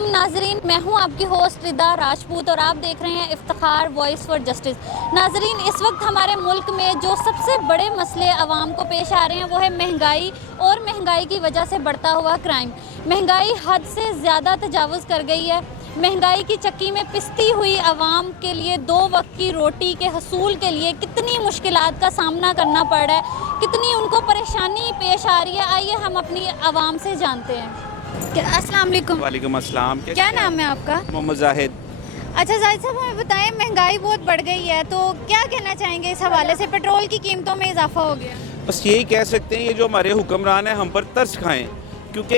अस्सलामुअलैकुम नाजरीन, मैं हूं आपकी होस्ट रिदा राजपूत और आप देख रहे हैं इफ्तिखार वॉइस फॉर जस्टिस। नाजरीन, इस वक्त हमारे मुल्क में जो सबसे बड़े मसले आवाम को पेश आ रहे हैं वो है महंगाई और महंगाई की वजह से बढ़ता हुआ क्राइम। महंगाई हद से ज़्यादा तजावुज़ कर गई है। महंगाई की चक्की में पिसती हुई आवाम के लिए 2 वक्त की रोटी के हसूल के लिए कितनी मुश्किलात का सामना करना पड़ रहा है, कितनी उनको परेशानी पेश आ रही है। आइए हम अपनी आवाम से जानते हैं। अस्सलाम वालेकुम। वालेकुम अस्सलाम। क्या नाम है आपका? मोहम्मद जाहिद। अच्छा जाहिद साहब, हमें बताएं, महंगाई बहुत बढ़ गई है तो क्या कहना चाहेंगे इस हवाले से? पेट्रोल की कीमतों में इजाफा हो गया। बस यही कह सकते हैं, ये जो हमारे हुक्मरान हैं हम पर तरस खाएं, क्योंकि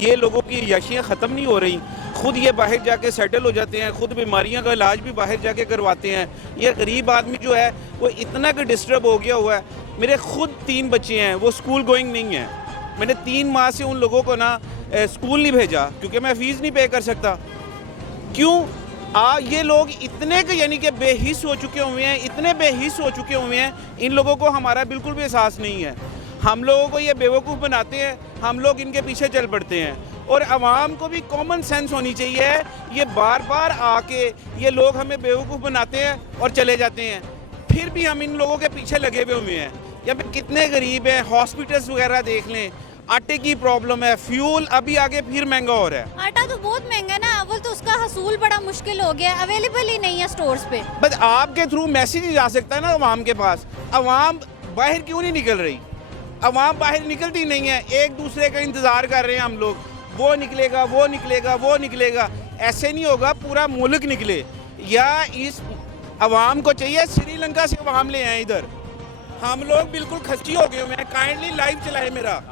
ये लोगों की याशियाँ ख़त्म नहीं हो रही। खुद ये बाहर जाके सेटल हो जाते हैं, खुद बीमारियों का इलाज भी बाहर जाके करवाते हैं। ये गरीब आदमी जो है वो इतना कि डिस्टर्ब हो गया हुआ है। मेरे खुद 3 बच्चे हैं, वो स्कूल गोइंग नहीं हैं। मैंने 3 माह से उन लोगों को ना स्कूल नहीं भेजा क्योंकि मैं फ़ीस नहीं पे कर सकता। क्यों? ये लोग इतने के यानी कि बेहिस हो चुके हुए हैं, इतने बेहिस हो चुके हुए हैं, इन लोगों को हमारा बिल्कुल भी एहसास नहीं है। हम लोगों को ये बेवकूफ़ बनाते हैं, हम लोग इनके पीछे चल पड़ते हैं। और आवाम को भी कॉमन सेंस होनी चाहिए। ये बार बार आके ये लोग हमें बेवकूफ़ बनाते हैं और चले जाते हैं, फिर भी हम इन लोगों के पीछे लगे हुए हुए हैं। या फिर कितने गरीब हैं, हॉस्पिटल्स वगैरह देख लें, आटे की प्रॉब्लम है, फ्यूल अभी आगे फिर महंगा हो रहा है। आटा तो बहुत महंगा ना, अव्वल तो उसका हसूल बड़ा मुश्किल हो गया, अवेलेबल ही नहीं है स्टोर्स पे। बस आपके थ्रू मैसेज ही जा सकता है ना अवाम के पास। अवाम बाहर क्यों नहीं निकल रही? अवाम बाहर निकलती नहीं है, एक दूसरे का इंतज़ार कर रहे हैं हम लोग। वो निकलेगा, वो निकलेगा, वो निकलेगा। ऐसे नहीं होगा, पूरा मुल्क निकले। या इस अवाम को चाहिए श्रीलंका से अवाम ले आए इधर। हम लोग बिल्कुल खस्ती हो गए हुए हैं। काइंडली लाइव चलाए मेरा।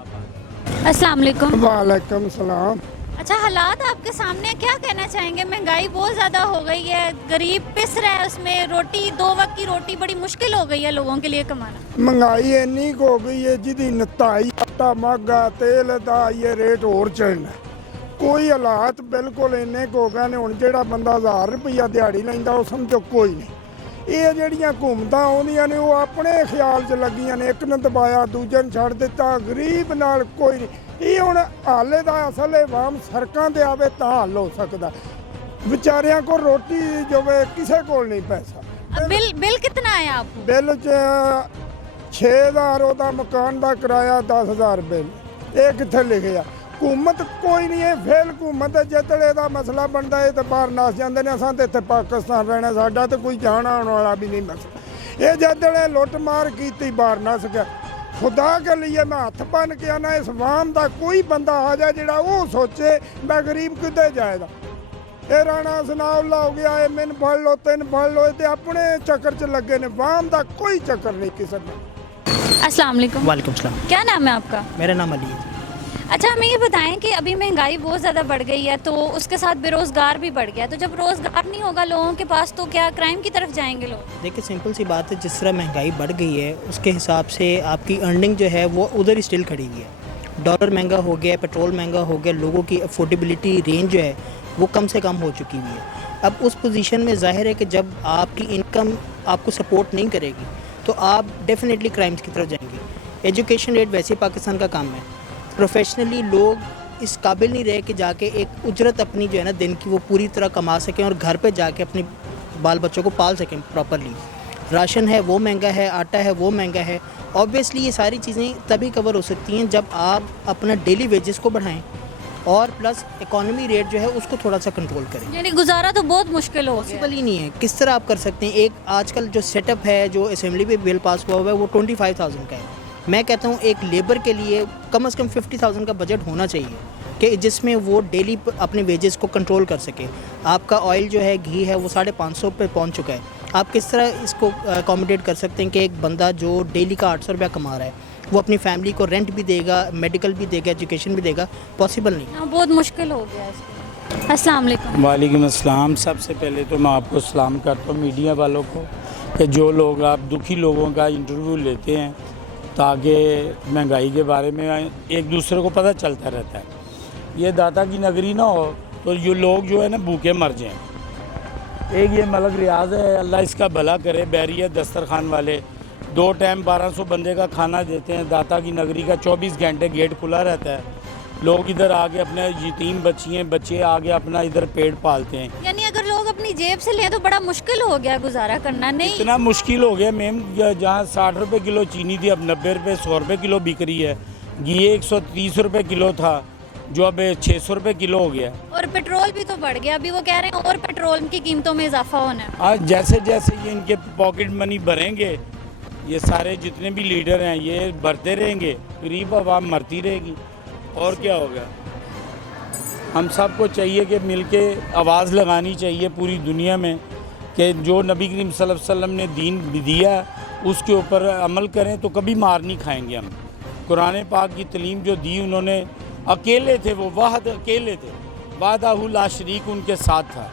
अस्सलाम वालेकुम। वालेकुम सलाम। अच्छा, हालात आपके सामने, क्या कहना चाहेंगे? महंगाई बहुत ज़्यादा हो गई है, गरीब पिस रहा है उसमें। रोटी 2 वक्त की रोटी बड़ी मुश्किल हो गई है लोगों के लिए कमाना। महंगाई इन्नी हो गई है जिदी नताई आटा महंगा, तेल का ये रेट और चढ़ना। कोई हालात बिल्कुल इन्ने हो गए ने। हुण जिहड़ा बंदा 1000 रुपया दिहाड़ी लैंदा वो समझो कोई नहीं। ये ਜਿਹੜੀਆਂ ਘੁੰਮਦਾ ਆਉਂਦੀਆਂ ਨੇ ਉਹ ਆਪਣੇ ਖਿਆਲ 'ਚ ਲੱਗੀਆਂ ਨੇ। ਇੱਕ ਨੂੰ ਦਬਾਇਆ, ਦੂਜੇ ਨੂੰ ਛੱਡ ਦਿੱਤਾ। ਗਰੀਬ ਨਾਲ ਕੋਈ ਨਹੀਂ। ਇਹ ਹੁਣ ਹਾਲੇ ਦਾ ਅਸਲ ਆਵਾਮ ਸੜਕਾਂ 'ਤੇ ਆਵੇ ਤਾਂ ਹੱਲ ਹੋ ਸਕਦਾ। ਵਿਚਾਰਿਆਂ ਕੋਲ ਰੋਟੀ ਜੋਵੇ ਕਿਸੇ ਕੋਲ ਨਹੀਂ ਪੈਸਾ। बिल कितना आया आपको? ਬਿੱਲ 'ਚ 6000 ਉਹਦਾ ਮਕਾਨ ਦਾ ਕਿਰਾਇਆ, 10000 ਬਿੱਲ। ਇਹ ਕਿੱਥੇ ਲਿਖਿਆ? हुकूमत कोई नहीं है, फेल हुकूमत है। जितने का मसला बनता है तो बाहर नस जाते हैं। असां तो इत्थे पाकिस्तान रहना, साडा तो कोई जाना आने वाला भी नहीं मसला। ये जितने लुट मार की बाहर नस गया। खुदा के लिए मैं हथ बन के आना, इस वाम का कोई बंदा आ जाए जिहड़ा वो सोचे मैं गरीब किते जाएगा। ये राणा सनाउल्ला हो गया, ये मैन फड़ लो, तेन फड़ लो, ये अपने चक्कर च लगे ने। वाम का कोई चक्कर नहीं किसी में। अस्सलाम वालेकुम। वालेकुम सलाम। क्या नाम है आपका? मेरा नाम अली है। अच्छा, हमें ये बताएं कि अभी महंगाई बहुत ज़्यादा बढ़ गई है तो उसके साथ बेरोज़गार भी बढ़ गया। तो जब रोज़गार नहीं होगा लोगों के पास तो क्या क्राइम की तरफ जाएंगे लोग? देखिए, सिंपल सी बात है, जिस तरह महंगाई बढ़ गई है उसके हिसाब से आपकी अर्निंग जो है वो उधर ही स्टिल खड़ी हुई है। डॉलर महंगा हो गया, पेट्रोल महंगा हो गया, लोगों की अफोर्डेबिलिटी रेंज जो है वो कम से कम हो चुकी हुई है। अब उस पोजीशन में जाहिर है कि जब आपकी इनकम आपको सपोर्ट नहीं करेगी तो आप डेफिनेटली क्राइम्स की तरफ जाएंगे। एजुकेशन रेट वैसे पाकिस्तान का कम है। प्रोफेशनली लोग इस काबिल नहीं रहे कि जाके एक उजरत अपनी जो है ना दिन की वो पूरी तरह कमा सकें और घर पे जाके अपने बाल बच्चों को पाल सकें प्रॉपरली। राशन है वो महंगा है, आटा है वो महंगा है। ऑब्वियसली ये सारी चीज़ें तभी कवर हो सकती हैं जब आप अपना डेली वेजेस को बढ़ाएं और प्लस इकोनॉमी रेट जो है उसको थोड़ा सा कंट्रोल करें। यानी गुजारा तो बहुत मुश्किल हो गया। पॉसिबल ही नहीं है। किस तरह आप कर सकते हैं? एक आजकल जो सेटअप है, जो असेंबली पे बिल पास हुआ है वो 25,000 का है। मैं कहता हूँ एक लेबर के लिए कम से कम 50,000 का बजट होना चाहिए कि जिसमें वो डेली अपने वेजेस को कंट्रोल कर सके। आपका ऑयल जो है, घी है, वो 550 पे पहुँच चुका है। आप किस तरह इसको अकोमोडेट कर सकते हैं कि एक बंदा जो डेली का 800 रुपया कमा रहा है वो अपनी फैमिली को रेंट भी देगा, मेडिकल भी देगा, एजुकेशन भी देगा? पॉसिबल नहीं। हाँ, बहुत मुश्किल हो गया इसको। अस्सलाम वालेकुम। वालेकुम अस्सलाम। सबसे पहले तो मैं आपको सलाम करता हूँ मीडिया वालों को कि जो लोग आप दुखी लोगों का इंटरव्यू लेते हैं ताकि महंगाई के बारे में एक दूसरे को पता चलता रहता है। ये दाता की नगरी ना हो तो ये लोग जो है ना भूखे मर जाएं। एक ये मलक रियाज है, अल्लाह इसका भला करे, बैरिया दस्तरखान वाले 2 टाइम 1200 बंदे का खाना देते हैं। दाता की नगरी का 24 घंटे गेट खुला रहता है। लोग इधर आके अपने यतीम बच्चे आगे अपना इधर पेट पालते हैं। यानी अगर लोग अपनी जेब से लें तो बड़ा मुश्किल हो गया गुजारा करना। नहीं, इतना मुश्किल हो गया मैम, जहाँ 60 रुपये किलो चीनी थी अब 90 रुपये 100 रुपये किलो बिक रही है। घी 130 रुपये किलो था जो अब 600 रुपये किलो हो गया। और पेट्रोल भी तो बढ़ गया, अभी वो कह रहे हैं और पेट्रोल की कीमतों में इजाफा होना है। आज जैसे जैसे ये इनके पॉकेट मनी भरेंगे, ये सारे जितने भी लीडर हैं ये भरते रहेंगे, गरीब आवाम मरती रहेगी, और क्या होगा। हम सबको चाहिए कि मिलके आवाज़ लगानी चाहिए पूरी दुनिया में कि जो नबी करीम सल्लल्लाहु अलैहि वसल्लम ने दीन दिया उसके ऊपर अमल करें तो कभी मार नहीं खाएंगे हम। कुरान पाक की तलीम जो दी उन्होंने, अकेले थे वो, वाहद अकेले थे, वादाहु ला शरीक उनके साथ था।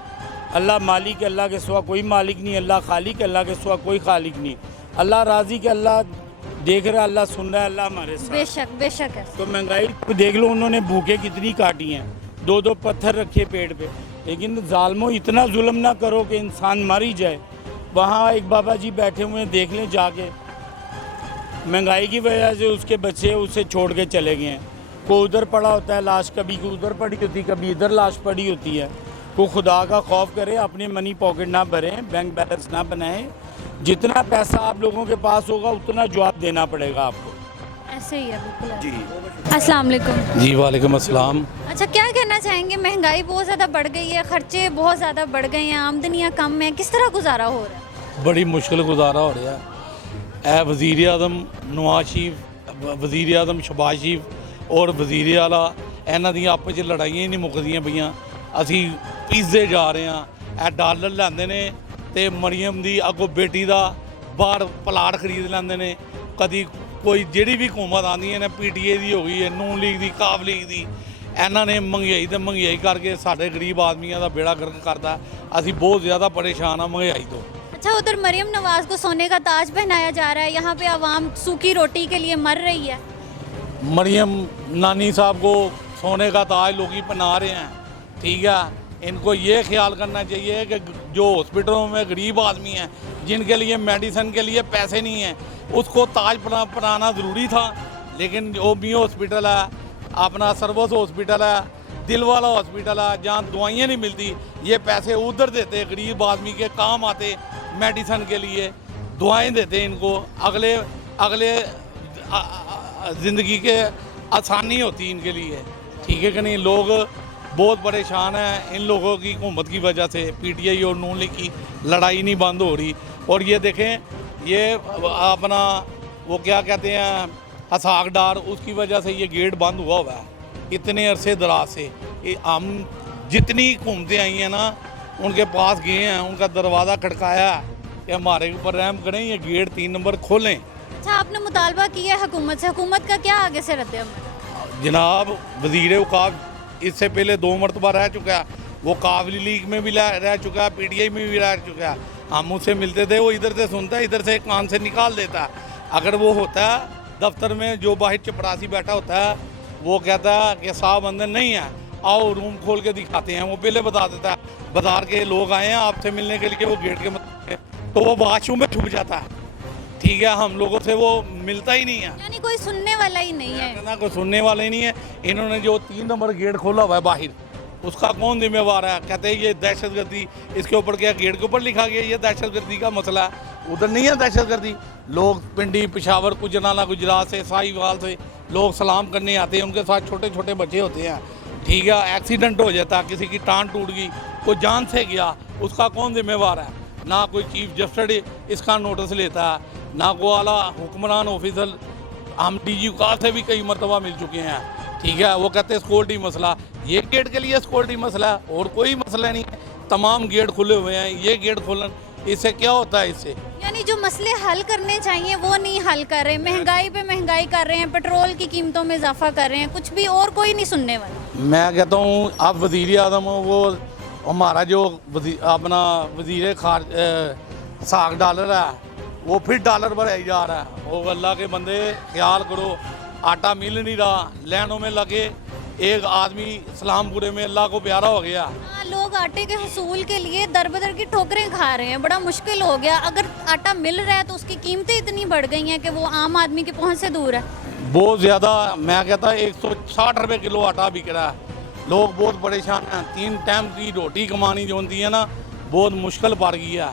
अल्लाह मालिक, अल्लाह के सिवा कोई मालिक नहीं, अल्लाह खालिक, अल्लाह के सिवा कोई खालिक नहीं। अल्लाह राज़ी के, अल्लाह देख रहा है, अल्लाह सुन रहा है, अल्लाह हमारे साथ। बेशक बेशक है। तो महंगाई देख लो, उन्होंने भूखे कितनी काटी हैं, 2-2 पत्थर रखे पेट पे। लेकिन जालमो इतना जुल्म ना करो कि इंसान मर ही जाए। वहाँ एक बाबा जी बैठे हुए हैं, देख लें जाके, महंगाई की वजह से उसके बच्चे उसे छोड़ के चले गए हैं। को उधर पड़ा होता है लाश, कभी को उधर पड़ी होती, कभी इधर लाश पड़ी होती है। को खुदा का खौफ करें, अपने मनी पॉकेट ना भरें, बैंक बैलेंस ना बनाएं। जितना पैसा आप लोगों के पास होगा उतना जवाब देना पड़ेगा आपको। ऐसे ही है बिल्कुल। जी अस्सलाम वालेकुम। जी वालेकुम अस्सलाम। अच्छा, क्या कहना चाहेंगे, महंगाई बहुत ज़्यादा बढ़ गई है, खर्चे बहुत ज़्यादा बढ़ गए हैं, आमदनियाँ कम है, किस तरह गुजारा हो रहा है? बड़ी मुश्किल गुजारा हो रहा है। वज़ीर आज़म नवाज शरीफ, वज़ीर आज़म शहबाज शरीफ और वज़ीर आला, इन्हां दी आपस च लड़ाइयां ही नहीं मुकदियां पईयां। असी पीजे जा रहे हैं, डॉलर लैंदे ने ते मरियम दी अगों बेटी दा बाहर प्लाट खरीद लैंदे ने। कदी कोई जेह्ड़ी भी हुकूमत आंदी है, PTI दी हो गई है, नून लीग दी, काफ लीग दी, इन्हां ने महंगाई ते महंगाई करके साडे गरीब आदमियों दा बेड़ा गर्क करता। असी बहुत ज़्यादा परेशान हाँ महंगाई तो। अच्छा, उधर मरियम नवाज को सोने का ताज पहनाया जा रहा है, यहाँ पे आवाम सूखी रोटी के लिए मर रही है। मरियम नानी साहब को सोने का ताज लोग ही पहना रहे हैं, ठीक है। इनको ये ख्याल करना चाहिए कि जो हॉस्पिटलों में गरीब आदमी हैं, जिनके लिए मेडिसिन के लिए पैसे नहीं हैं, उसको ताज पहनाना ज़रूरी था। लेकिन जो भी हॉस्पिटल है, अपना सर्विस हॉस्पिटल है, दिल वाला हॉस्पिटल है, जहाँ दवाइयाँ नहीं मिलती, ये पैसे उधर देते, गरीब आदमी के काम आते, मेडिसिन के लिए दुआएं देते इनको, अगले ज़िंदगी के आसानी होती इनके लिए, ठीक है कि नहीं। लोग बहुत परेशान हैं इन लोगों की हुकूमत की वजह से। PTI और नून लीग की लड़ाई नहीं बंद हो रही। और ये देखें, ये अपना वो क्या कहते हैं, हसाक डार, उसकी वजह से ये गेट बंद हुआ है इतने अरसे दराज से। हम जितनी हुकूमतें आई हैं ना, उनके पास गए हैं, उनका दरवाज़ा खटकाया कि हमारे ऊपर रहम करें, ये गेट 3 नंबर खोलें। अच्छा, आपने मुतालबा किया है हुकूमत से, हुकूमत का क्या आगे से रद्द-ए-अमल? जनाब, वज़ीर औक़ाफ़ इससे पहले 2 मरतबा रह चुका है, वो काबली लीग में भी रह चुका है, PTI में भी रह चुका है। हम उससे मिलते थे, वो इधर से सुनता है, इधर से कान से निकाल देता है। अगर वो होता है दफ्तर में, जो बाहर चपरासी बैठा होता है, वो कहता है कि साहब अंदर नहीं है, आओ रूम खोल के दिखाते हैं, वो पहले बता देता है बाजार के लोग आए हैं आपसे मिलने के लिए, वो गेट के मतलब, तो वो वाशरूम में छुप जाता है, ठीक है। हम लोगों से वो मिलता ही नहीं है, यानी कोई सुनने वाला ही नहीं है। ना कोई सुनने वाला ही नहीं है। इन्होंने जो 3 नंबर गेट खोला हुआ है बाहर, उसका कौन जिम्मेवार है? कहते हैं ये दहशतगर्दी, इसके ऊपर क्या गेट के ऊपर लिखा गया ये दहशतगर्दी का मसला है? उधर नहीं है दहशतगर्दी। लोग पिंडी, पेशावर, गुजराना, गुजरात से, साहिवाल से लोग सलाम करने आते हैं, उनके साथ छोटे छोटे बच्चे होते हैं, ठीक है। एक्सीडेंट हो जाता है, किसी की टांग टूट गई, कोई जान से गया, उसका कौन जिम्मेवार है? ना कोई चीफ जस्टिस इसका नोटिस लेता है, ना कोई आला हुक्मरान ऑफिसर। हम DG औक़ाफ़ से भी कई मरतबा मिल चुके हैं, ठीक है। वो कहते हैं सिक्योरिटी मसला, ये गेट के लिए सिक्योरिटी मसला है और कोई मसला नहीं है। तमाम गेट खुले हुए हैं, ये गेट खोलन, इससे क्या होता है? इससे यानी जो मसले हल करने चाहिए वो नहीं हल कर रहे, महंगाई पे महंगाई कर रहे हैं, पेट्रोल की कीमतों में इजाफा कर रहे हैं, कुछ भी, और कोई नहीं सुनने वाला। मैं कहता हूँ अब वज़ीर आज़म, वो हमारा जो अपना वज़ीर साख डॉलर है, वो फिर डॉलर बढ़ाई जा रहा है। वो अल्लाह के बंदे ख्याल करो, आटा मिल नहीं रहा, लाइनों में लगे, एक आदमी इस्लामपुरे में अल्लाह को प्यारा हो गया। हाँ, लोग आटे के हसूल के लिए दर बदर की ठोकरें खा रहे हैं, बड़ा मुश्किल हो गया। अगर आटा मिल रहा है तो उसकी कीमतें इतनी बढ़ गई हैं कि वो आम आदमी की पहुंच से दूर है। बहुत ज़्यादा, मैं कहता 160 रुपये किलो आटा बिक रहा है। लोग बहुत परेशान हैं। 3 टाइम की रोटी कमानी जो होती है ना, बहुत मुश्किल पड़ गई है।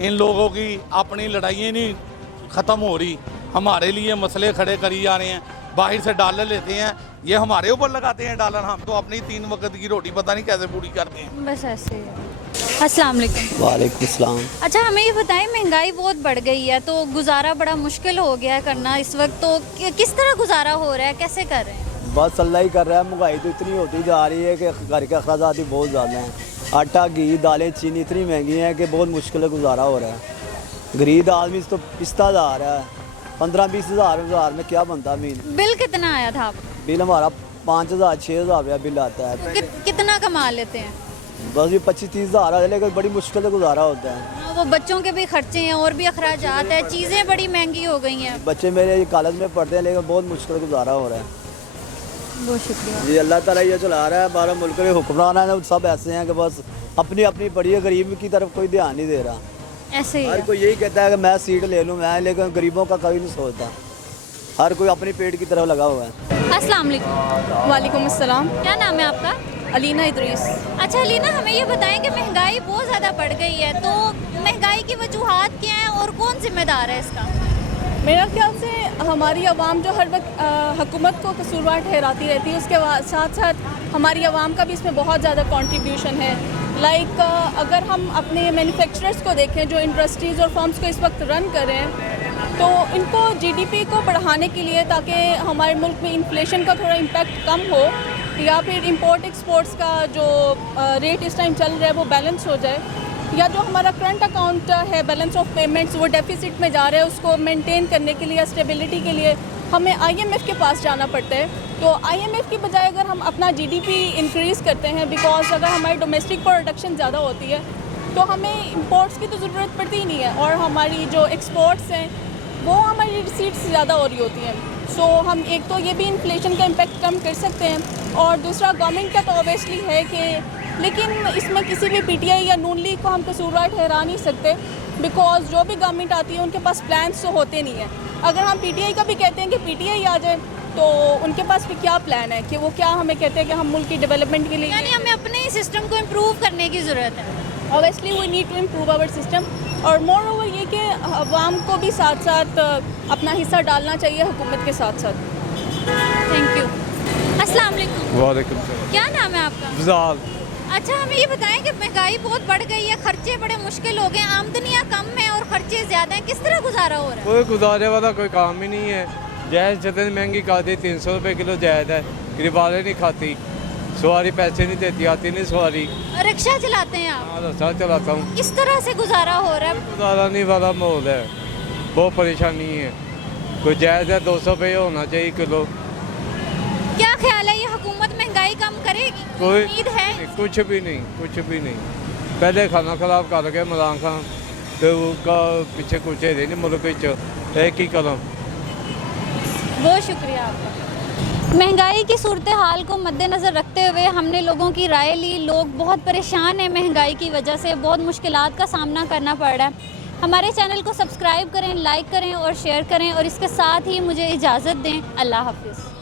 इन लोगों की अपनी लड़ाइयाँ नहीं ख़त्म हो रही, हमारे लिए मसले खड़े करी जा रहे हैं। बाहर से डॉलर लेते हैं, ये हमारे ऊपर लगाते हैं डॉलर, हम तो अपनी 3 वक्त की रोटी पता नहीं कैसे पूरी करते हैं। बस ऐसे ही है। अस्सलाम वालेकुम। वालेकुम सलाम। अच्छा, हमें ये बताएं, महंगाई बहुत बढ़ गई है तो गुजारा बड़ा मुश्किल हो गया है करना इस वक्त, तो किस तरह गुजारा हो रहा है, कैसे कर रहे हैं? बस अल्लाह ही कर रहा है। महंगाई तो इतनी होती जा रही है कि घर के अखराजात ही बहुत ज़्यादा हैं। आटा, घी, दालें, चीनी इतनी महंगी हैं कि बहुत मुश्किल गुजारा हो रहा है। गरीब आदमी से तो पिसता जा रहा है। 15-20 हज़ार में क्या बनता है मील? बिल कितना आया था आपको? बिल हमारा 5,000-6,000 रुपया बिल आता है। कितना कमा लेते हैं? बस ये 25-30 हज़ार है, लेकिन बड़ी मुश्किल से गुजारा होता है। वो बच्चों के भी खर्चे हैं और भी अखराजात है, चीज़ें बड़ी महंगी हो गई हैं। बच्चे मेरे कॉलेज में पढ़ते हैं, लेकिन बहुत मुश्किल गुजारा हो रहा है। बहुत शुक्रिया। जी, अल्लाह ताला ये चला रहा है। हमारा मुल्क के हुक्मरान हैं सब ऐसे हैं कि बस अपनी अपनी पड़ी है, गरीब की तरफ कोई ध्यान नहीं दे रहा। ऐसे ही हर है। कोई यही कहता है कि मैं सीट ले लूँ मैं, लेकिन गरीबों का कभी नहीं सोचता। हर कोई अपनी पेट की तरफ लगा हुआ है। अस्सलाम वालेकुम। वालेकुम अस्सलाम। क्या नाम है आपका? अलीना इद्रीस। अच्छा अलीना, हमें ये बताएं कि महंगाई बहुत ज़्यादा बढ़ गई है, तो महंगाई की वजूहात क्या हैं और कौन जिम्मेदार है इसका? मेरा ख्याल से हमारी आवाम जो हर वक्त हुकूमत को कसूरवार ठहराती रहती है, उसके साथ साथ हमारी आवाम का भी इसमें बहुत ज़्यादा कंट्रीब्यूशन है। लाइक अगर हम अपने मैन्युफैक्चरर्स को देखें जो इंडस्ट्रीज़ और फर्म्स को इस वक्त रन कर रहे हैं, तो इनको जीडीपी को बढ़ाने के लिए, ताकि हमारे मुल्क में इन्फ्लेशन का थोड़ा इम्पैक्ट कम हो, या फिर इंपोर्ट एक्सपोर्ट्स का जो रेट इस टाइम चल रहा है वो बैलेंस हो जाए, या जो हमारा करंट अकाउंट है बैलेंस ऑफ पेमेंट्स वो डेफिसिट में जा रहा है, उसको मेंटेन करने के लिए, स्टेबिलिटी के लिए हमें आईएमएफ के पास जाना पड़ता है। तो आईएमएफ की बजाय अगर हम अपना जीडीपी इंक्रीज़ करते हैं, बिकॉज अगर हमारी डोमेस्टिक प्रोडक्शन ज़्यादा होती है तो हमें इंपोर्ट्स की तो ज़रूरत पड़ती ही नहीं है, और हमारी जो एक्सपोर्ट्स हैं वो हमारी रिसीट्स ज़्यादा हो रही होती हैं। सो हम एक तो ये भी इन्फ्लेशन का इम्पैक्ट कम कर सकते हैं, और दूसरा गवर्नमेंट का तो ऑब्वियसली है कि, लेकिन इसमें किसी भी पीटीआई या नून लीग को हम कसूरवार ठहरा नहीं सकते, बिकॉज जो भी गवर्नमेंट आती है उनके पास प्लान्स तो होते नहीं हैं। अगर हम पीटीआई का भी कहते हैं कि पीटीआई आ जाए, तो उनके पास भी क्या प्लान है कि वो क्या हमें कहते हैं कि हम मुल्क की डेवलपमेंट के लिए, यानी हमें अपने ही सिस्टम को इम्प्रूव करने की ज़रूरत है। Obviously we need to improve our system, और मोर ओवर ये कि अवाम को भी साथ साथ अपना हिस्सा डालना चाहिए हुकूमत के साथ साथ। Thank you. अस्सलाम वालेकुम। वालेकुम सलाम। क्या नाम है आपका? ज़ाल। अच्छा, हमें ये बताएं कि महंगाई बहुत बढ़ गई है, खर्चे बड़े मुश्किल हो गए, आमदनियाँ कम हैं और खर्चे ज़्यादा हैं, किस तरह गुजारा हो रहा है? कोई गुजारे वाला कोई काम ही नहीं है। जैज जितनी महंगी खाती 300 रुपये किलो जैद है, गरीब वाले नहीं खाती, सवारी पैसे नहीं देती, आती नहीं सवारी। रिक्शा चलाते हैं आप? हाँ, रिक्शा चलाता हूँ। किस तरह से गुजारा हो रहा है? गुजारा नहीं वाला माहौल है, बहुत परेशानी है। कोई जैद है 200 रुपये होना चाहिए किलो। क्या ख्याल है, ये हुकूमत महंगाई कम करेगी? कोई उम्मीद है? कुछ भी नहीं, कुछ भी नहीं। पहले खाना खराब कर गए इमरान खान, तो उसका पीछे कुछ है नहीं मुल्क एक ही कदम। बहुत शुक्रिया आपका। महंगाई की सूरत हाल को मद्देनज़र रखते हुए हमने लोगों की राय ली। लोग बहुत परेशान हैं, महंगाई की वजह से बहुत मुश्किलात का सामना करना पड़ रहा है। हमारे चैनल को सब्सक्राइब करें, लाइक करें और शेयर करें, और इसके साथ ही मुझे इजाज़त दें। अल्लाह हाफ़िज़।